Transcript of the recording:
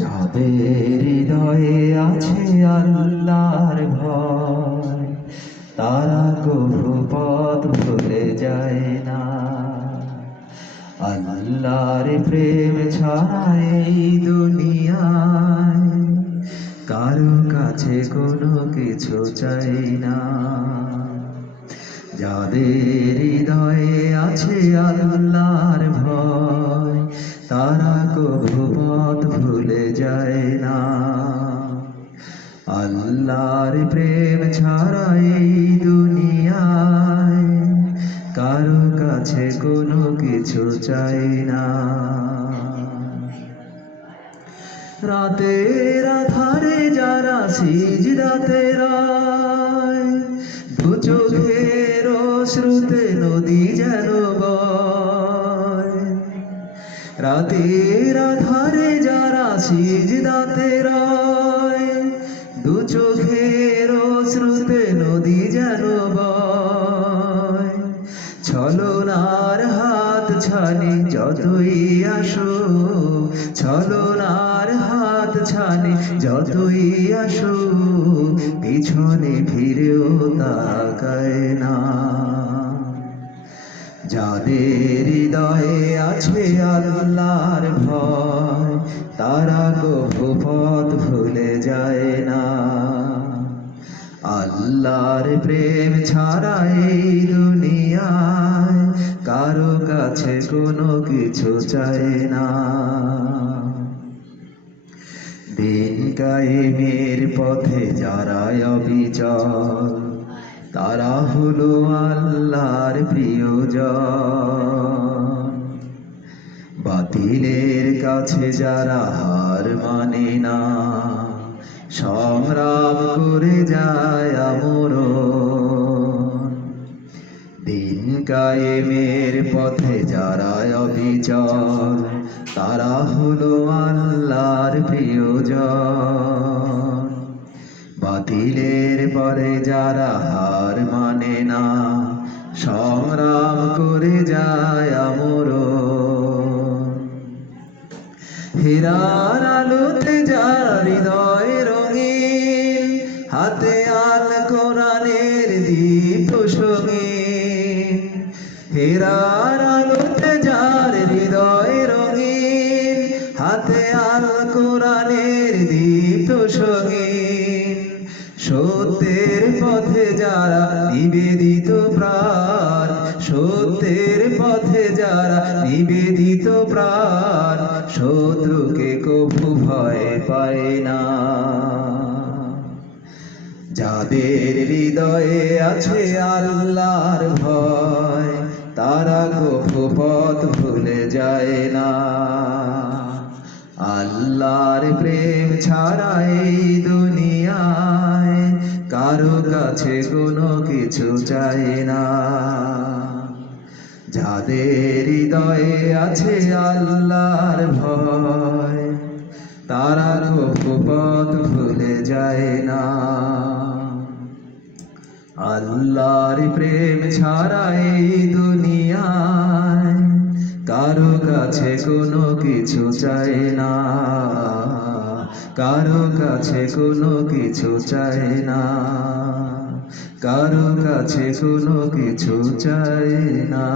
যাদের হৃদয়ে আছে আল্লাহর ভয়, তারা কভু পথ ভুলে যায় না। আল্লাহর প্রেম ছাড়া এই দুনিয়ায় কারো কাছে কোনো কিছু চাই না। যাদের হৃদয়ে আছে আল্লাহর ভয়, তারা কভু পথ ভুলে যায় না। আল্লাহর প্রেম ছাড়া এই দুনিয়ায় কারো কাছে কোনো কিছু চাই না। রাতের আধারে যারা সিজদাতে রয়, দু চোখের অশ্রুতে নদী যেন বয়। রাতের আধারে যারা সিজদাতে রয়, দু চোখের অশ্রুতে নদী যেন বয়। ছলনার হাত ছানি যতই আসো, ছলনার হাত ছানি যতই আসো, পিছনে ফিরেও তাকায় না। যাদের হৃদয়ে আছে আল্লাহর ভয়, তারা কভু পথ ভুলে যায় না। আল্লাহর প্রেম ছাড়া এই দুনিয়ায় কারো কাছে কোনো কিছু চাই না। দিন কায়েমের পথে যারা অবিচল, তারা হলো আল্লাহর প্রিয়জন। বাতিলের কাছে যারা হার মানে না, সংগ্রাম করে যায় আমরণ। দিন কায়েমের পথে যারা অবিচল, তারা হলো আল্লাহর প্রিয়জন। বাতিলের পরে যারা হার মানে না, সংগ্রাম করে যায় আমরণ। হীরার আলোতে যার হৃদয় রঙিন, হাতে আল কোরআনের দীপ সঙ্গীন। হীরার আলোতে যার হৃদয় রঙিন, হাতে আল কোরআনের দীপ সঙ্গীন। সত্যের পথে যারা নিবেদিত প্রাণ, সত্যের পথে যারা নিবেদিত প্রাণ, শত্রুকে কভু ভয় পায় না। যাদের হৃদয়ে আছে আল্লাহর ভয়, তারা কভু পথ ভুলে যায় না। আল্লাহর প্রেম ছাড়া এই দুনিয়ায় কারো কাছে কোনো কিছু চাই না। যাদের হৃদয়ে আছে আল্লাহর ভয়, তারা কভু পথ ভুলে যায় না। আল্লাহর প্রেম ছাড়া এই দুনিয়ায় কারো কাছে কোনো কিছু চাই না। কারো কাছে কোনো কিছু চাই না। কারো কাছে কোনো কিছু চাই না।